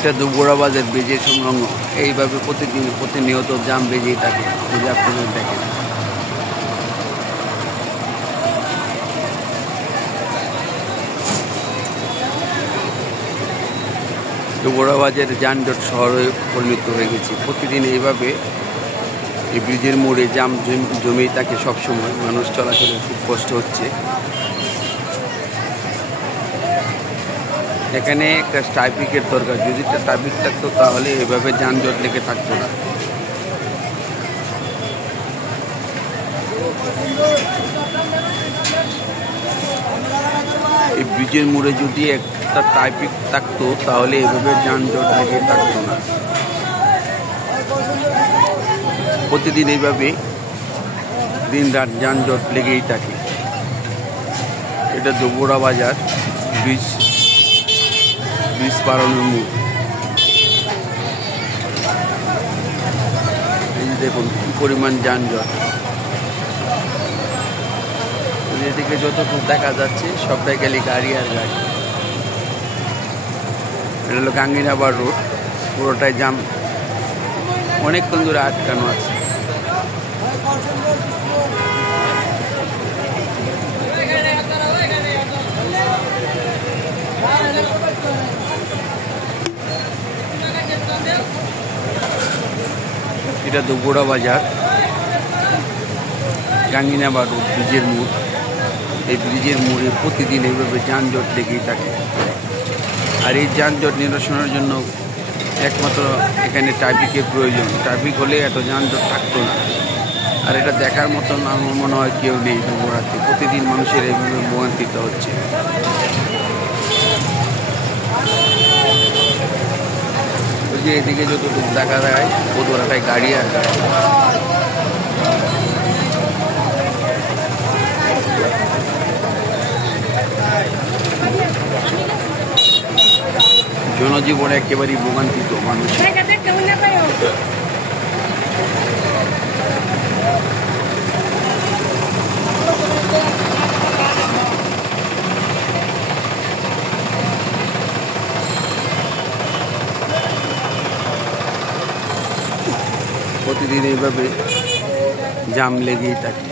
এটা দুবড়া বাজার ব্রিজের সংলগ্ন। এইভাবে প্রতিনিয়ত জাম বেজেই থাকে। যদি আপনারা দেখেন, দুবড়া বাজার যানজট শহরে পরিণত হয়ে গেছে। প্রতিদিন এইভাবে এই ব্রিজের মোড়ে জাম জমেই থাকে সবসময়। মানুষ চলাচলে খুব কষ্ট হচ্ছে। এখানে একটা ট্রাফিকের দরকার। যদি ট্রাফিক থাকতো তাহলে এভাবে যানজট লেগে থাকতো না। এই ব্রিজের মোড়ে যদি একটা ট্রাফিক থাকতো তাহলে এভাবে যানজট লেগে থাকতো না। প্রতিদিন এইভাবে দিন রাত যানজট লেগেই থাকে। এটা দুবড়া বাজার ব্রিজ পারানোর মুখ। এই দেখুন কি পরিমাণ যানজট। এদিকে যতটুকু দেখা যাচ্ছে সবটাই গেলে গাড়ি আর গাড়ি। এটা হলো গাঙ্গিনাবাড় রোড, পুরোটাই জাম, অনেকক্ষণ ধরে আটকানো আছে। এটা দুবড়া বাজার গাঙ্গিনাবাড় রোড ব্রিজের মোড়। এই ব্রিজের মোড়ে প্রতিদিন এইভাবে যানজট লেগেই থাকে। আর এই যানজট নিরসনের জন্য একমাত্র এখানে ট্রাফিকের প্রয়োজন। ট্রাফিক হলে এত যানজট থাকতো না। আর এটা দেখার মতন আমার মনে হয় কেউ নেই দুবড়াতে। প্রতিদিন মানুষের এইভাবে ভোগান্তিতে হচ্ছে। ওই যে এদিকে যতটুকু দেখা যায় পুরোটাই গাড়ি আর গাড়ি। জনজীবনে একেবারেই ভোগান্তিত মানুষ। প্রতিদিন এইভাবে জাম লেগেই থাকে।